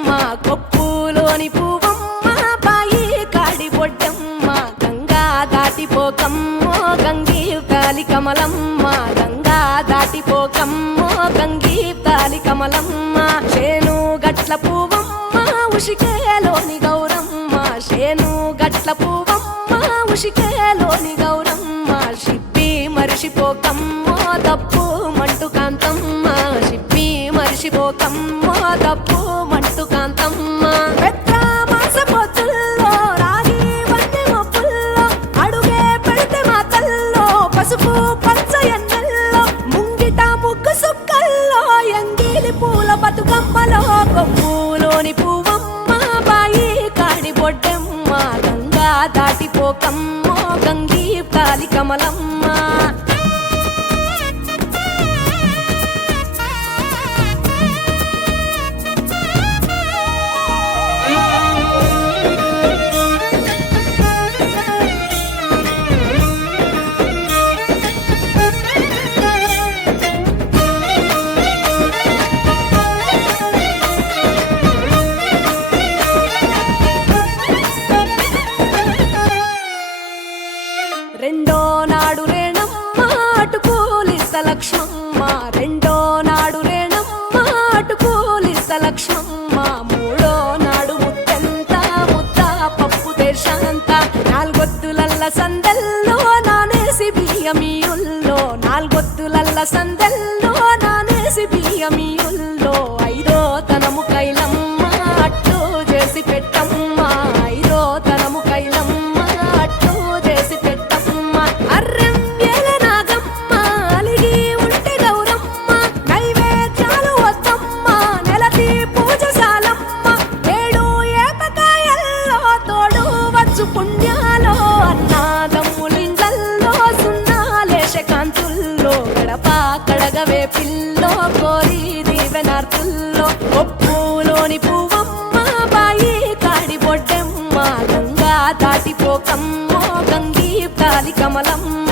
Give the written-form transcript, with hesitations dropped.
బొడ్డెమ్మ కొప్పులోని పువ్వమ్మ బాయి కాడి బొడ్డెమ్మ గంగా దాటిపోకమ్మో గంగీ తాలి కమలమ్మ గంగా దాటిపోకమ్మో గంగీ తాలి కమలమ్మ శేను గట్ల పువ్వమ్మ ఉషికేలోని గౌరమ్మ శేను గట్ల పువ్వమ్మ ఉషికేలోని గౌరమ్మ షిప్పి మరిషిపోకమ్మో తప్పు మంటు కాంతమ్మ షిప్పి మరిషిపోకమ్మో తప్పు మంటు కాంతమ్మ పెద్ద మాస పొత్తుల్లో రాగి వన్నె మొప్పుల్లో అడుగే పెడితే మా తల్లో పసుపు పచ్చ ఎన్నెల్లో ముంగిట ముగ్గు సుక్కల్లో ఎంగిలి పూల బతుకమ్మలో కొప్పులోని పువ్వమ్మ బాయి కాడి బొడ్డెమ్మ గంగా దాటిపోకమ్మో గంగీ తాలి కమలమ్మ రెండో నాడు రేణమ్మ అటుకూలిస్త లక్ష్మమ్మ రెండో నాడు రేణమ్మ అటుకూలిస్త లక్ష్మమ్మ మూడో నాడు ముద్దెంత ముద్ద పప్పు దేశంత నాలుగొత్తులల్ల సందెల్లో నానేసి బియ్యమియుల్లో నాలుగొత్తులల్ల సందెల్లో నానేసి బియ్యమియుల్లో ఐదో తనము కైలమ్మ అట్టు చేసి పెట్టమ్మ ఐదో తనము కైలమ్మ అట్టు చేసి పెట్టమ్మ అర్రెం ఏల నాగమ్మ అలిగి ఉంటే గౌరమ్మ నైవేద్యాలు వద్దమ్మ నెలతి పూజశాలమ్మ ఏడు ఏపకాయల్లో తోడు వచ్చు పుణ్యాలో అన్నాదమ్ములింగల్లో సున్నాలేశ కాంతుల్లో గడప కడగవే పిల్లో కోరి దీవెనార్తుల్లో కొప్పులోని పువ్వమ్మ బాయి కాడి బొడ్డెమ్మ గంగా దాటిపోకమ్మో గంగీ తాలి కమలమ్మ